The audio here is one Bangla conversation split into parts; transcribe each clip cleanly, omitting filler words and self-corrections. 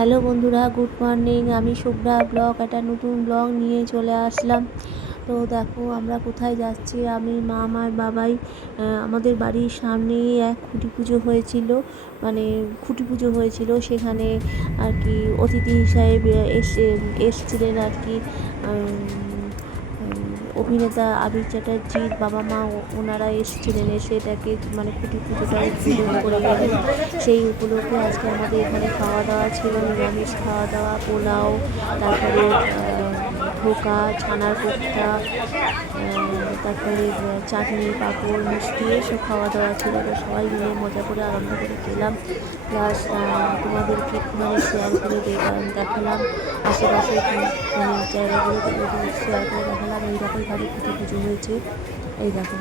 হ্যালো বন্ধুরা, গুড মর্নিং। আমি শুভ্রা ব্লগ, একটা নতুন ব্লগ নিয়ে চলে আসলাম। তো দেখো আমরা কোথায় যাচ্ছি। আমি, মা, আমার বাবাই। আমাদের বাড়ির সামনেই এক খুঁটি পুজো হয়েছিল, মানে খুঁটি পুজো হয়েছিল। সেখানে আর কি অতিথি হিসাবে এসছিলেন আর কি অভিনেতা আবির চ্যাটার্জির বাবা মা, ওনারা এসেছিলেন। এসে এটাকে মানে খুঁটি পুজোটা উদ্বোধন করে গেলেন। সেই উপলক্ষে আজকে আমাদের এখানে খাওয়া দাওয়া ছিল, নিরামিষ খাওয়া দাওয়া, পোলাও, তারপরে ধোকা, ছানার কোফতা, তারপরে চাটনি, পাঁপড়, মিষ্টি, এসব খাওয়া দাওয়া ছিল। তো সবাই মিলে মজা করে আনন্দ করে খেলাম। প্লাস তোমাদেরকে মানে শেয়ার করে দেখালাম আশেপাশে মানে জায়গাগুলোতে শেয়ার করে দেখালাম। এইরকমভাবে খুঁটি পুজো হয়েছে। এই দেখো,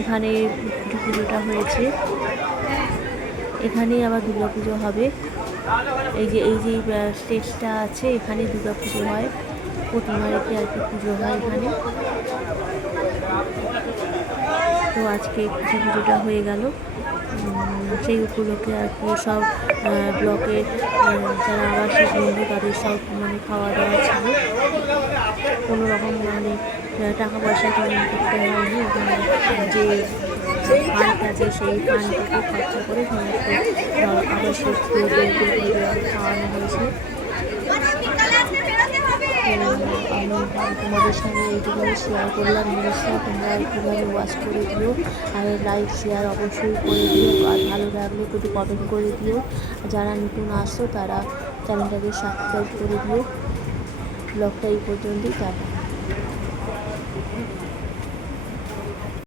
এখানে খুঁটি পুজোটা হয়েছে। এখানেই আবার দুর্গা পুজো হবে। এই যে স্টেজটা আছে, এখানে দুর্গা পুজো হয়, প্রতিমা রেখে আর কি পুজো হয় এখানে। তো আজকে খুঁটি পুজোটা হয়ে গেল। সেই উপলক্ষে আর কি সব ব্লকের যারা আবাসিক বন্ধু, তাদের সব মানে খাওয়া দাওয়া ছিল। কোনো রকম মানে টাকা পয়সা পেমেন্ট করতে হয়নি। ওখানে যে ফান্ড আছে সেই ফান্ড থেকে খরচা করে সমস্ত আবাসিক খাওয়ানো হয়েছে। তোমাদের সঙ্গে এইটুকুই শেয়ার করলাম জিনিসটা। তোমরা এইভাবে ওয়াচ করে দিও, আর লাইক শেয়ার অবশ্যই করে দিও, আর ভালো লাগলে একটু কমেন্ট করে দিও। যারা নতুন আসছো তারা চ্যানেলটাকে সাবস্ক্রাইব করে দিও। ব্লগটা এই পর্যন্তই, টাটা।